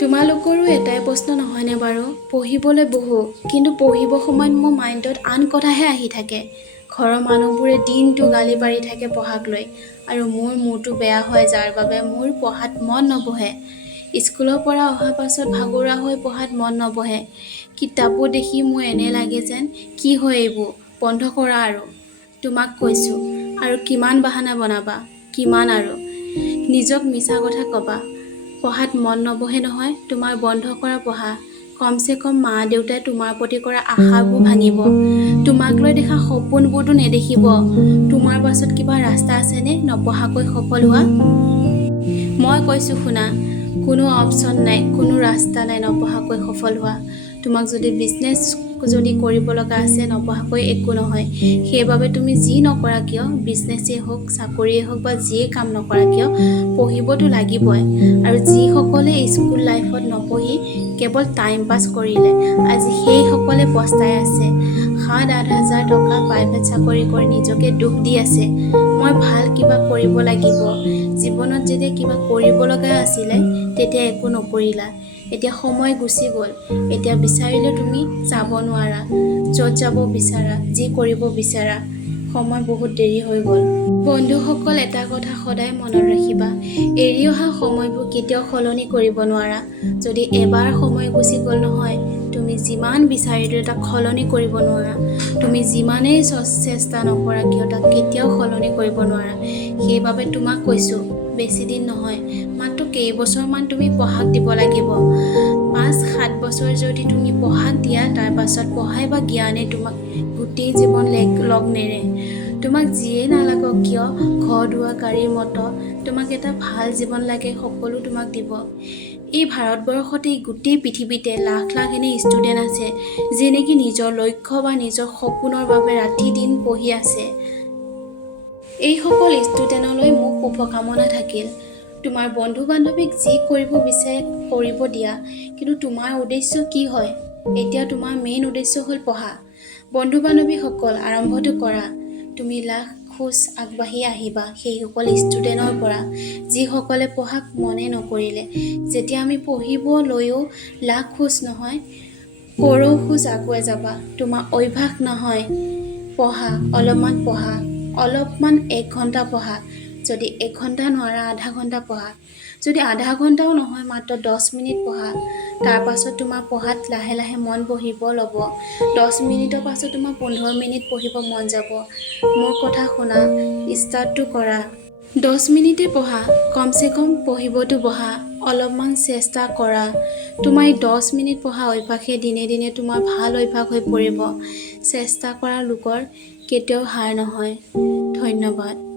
তোমালোকৰো এটাই প্ৰশ্ন নহয়নে বাৰু? পঢ়িবলৈ বহো, কিন্তু পঢ়িব সময়ত মোৰ মাইণ্ডত আন কথাহে আহি থাকে। ঘৰৰ মানুহবোৰে দিনটো গালি পাৰি থাকে পঢ়াক লৈ, আৰু মোৰ মূৰটো বেয়া হয় যাৰ বাবে মোৰ পঢ়াত মন নবহে। স্কুলৰ পৰা অহাৰ পাছত ভাগৰুৱা হৈ পঢ়াত মন নবহে। কিতাপবোৰ দেখি মোৰ এনে লাগে যেন কি হয় এইবোৰ, বন্ধ কৰা আৰু। তোমাক কৈছোঁ, আৰু কিমান বাহানা বনাবা, কিমান আৰু নিজক মিছা কথা ক'বা। পঢ়াত মন নবহে নহয়, তোমাৰ বন্ধ কৰা পঢ়া। কমচে কম মা দেউতাই তোমাৰ প্ৰতি কৰা আশাবোৰ ভাঙিব। তোমাক লৈ দেখা সপোনবোৰতো নেদেখিব। তোমাৰ পাছত কিবা ৰাস্তা আছেনে নপঢ়াকৈ সফল হোৱা? মই কৈছোঁ শুনা, কোনো অপশ্যন নাই, কোনো ৰাস্তা নাই নপঢ়াকৈ সফল হোৱা। তোমাক যদি বিজনেছ কৰিব লগা আছে, নপঢ়াকৈ একো নহয়। সেইবাবে তুমি যি নকৰা কিয়, বিজনেছেই হওক, চাকৰিয়েই হওক বা যিয়ে কাম নকৰা কিয়, পঢ়িবতো লাগিবই। আৰু যিসকলে স্কুল লাইফত নপঢ়ি কেৱল টাইম পাছ কৰিলে, আজি সেইসকলে পস্তাই আছে। 7-8 হাজাৰ টকা প্ৰাইভেট চাকৰি কৰি নিজকে দুখ দি আছে। মই ভাল কিবা কৰিব লাগিব। জীৱনত যেতিয়া কিবা কৰিব লগা আছিলে, তেতিয়া একো নকৰিলা। এতিয়া সময় গুচি গ'ল। এতিয়া বিচাৰিলে তুমি যাব নোৱাৰা। য'ত যাব বিচাৰা, যি কৰিব বিচাৰা, সময় বহুত দেৰি হৈ গ'ল। বন্ধুসকল, এটা কথা সদায় মনত ৰাখিবা, এৰি অহা সময়বোৰ কেতিয়াও সলনি কৰিব নোৱাৰা। যদি এবাৰ সময় গুচি গ'ল নহয়, তুমি যিমান বিচাৰিলেও তাক সলনি কৰিব নোৱাৰা। তুমি যিমানেই চেষ্টা নকৰা কিয়, তাক কেতিয়াও সলনি কৰিব নোৱাৰা। সেইবাবে তোমাক কৈছোঁ, বেছি দিন নহয়, মাত্ৰ কেইবছৰমান তুমি পঢ়াক দিব লাগিব। 5-7 বছৰ যদি তুমি পঢ়াক দিয়া, তাৰ পাছত পঢ়াই বা জ্ঞানে তোমাক গোটেই জীৱন লগ নেৰে। তোমাক যিয়ে নালাগক কিয়, ঘৰ দুৱাৰ গাড়ীৰ মটৰ, তোমাক এটা ভাল জীৱন লাগে, সকলো তোমাক দিব। এই ভাৰতবৰ্ষতে গোটেই পৃথিৱীতে লাখ লাখ এনে ষ্টুডেণ্ট আছে, যি নেকি নিজৰ লক্ষ্য বা নিজৰ সপোনৰ বাবে ৰাতি দিন পঢ়ি আছে। এইসকল ষ্টুডেণ্টলৈ মোক শুভকামনা থাকিল। তোমাৰ বন্ধু বান্ধৱীক যি কৰিব বিচাৰে কৰিব দিয়া, কিন্তু তোমাৰ উদ্দেশ্য কি হয়? এতিয়া তোমাৰ মেইন উদ্দেশ্য হ'ল পঢ়া। বন্ধু বান্ধৱীসকল, আৰম্ভটো কৰা। তুমি লাখ খোজ আগবাঢ়ি আহিবা সেইসকল ষ্টুডেণ্টৰ পৰা, যিসকলে পঢ়াক মনে নকৰিলে। যেতিয়া আমি পঢ়িব লৈও লাখ খোজ নহয়, কৰৌ খোজ আগুৱাই যাবা। তোমাৰ অভ্যাস নহয় পঢ়া, অলপমান পঢ়া, অলপমান 1 ঘণ্টা পঢ়া। যদি 1 ঘণ্টা নোৱাৰা, আধা ঘণ্টা পঢ়া। যদি আধা ঘণ্টাও নহয়, মাত্ৰ 10 মিনিট পঢ়া। তাৰ পাছত তোমাৰ পঢ়াত লাহে লাহে মন বহিব ল'ব। 10 মিনিটৰ পাছত তোমাৰ 15 মিনিট পঢ়িব মন যাব। মোৰ কথা শুনা, ষ্টাৰ্টটো কৰা। 10 মিনিটে পঢ়া, কমচে কম পঢ়িবতো বহা, অলপমান চেষ্টা কৰা। তোমাৰ এই 10 মিনিট পঢ়া অভ্যাসে দিনে দিনে তোমাৰ ভাল অভ্যাস হৈ পৰিব। চেষ্টা কৰা লোকৰ কেতিয়াও হাৰ নহয়। ধন্যবাদ।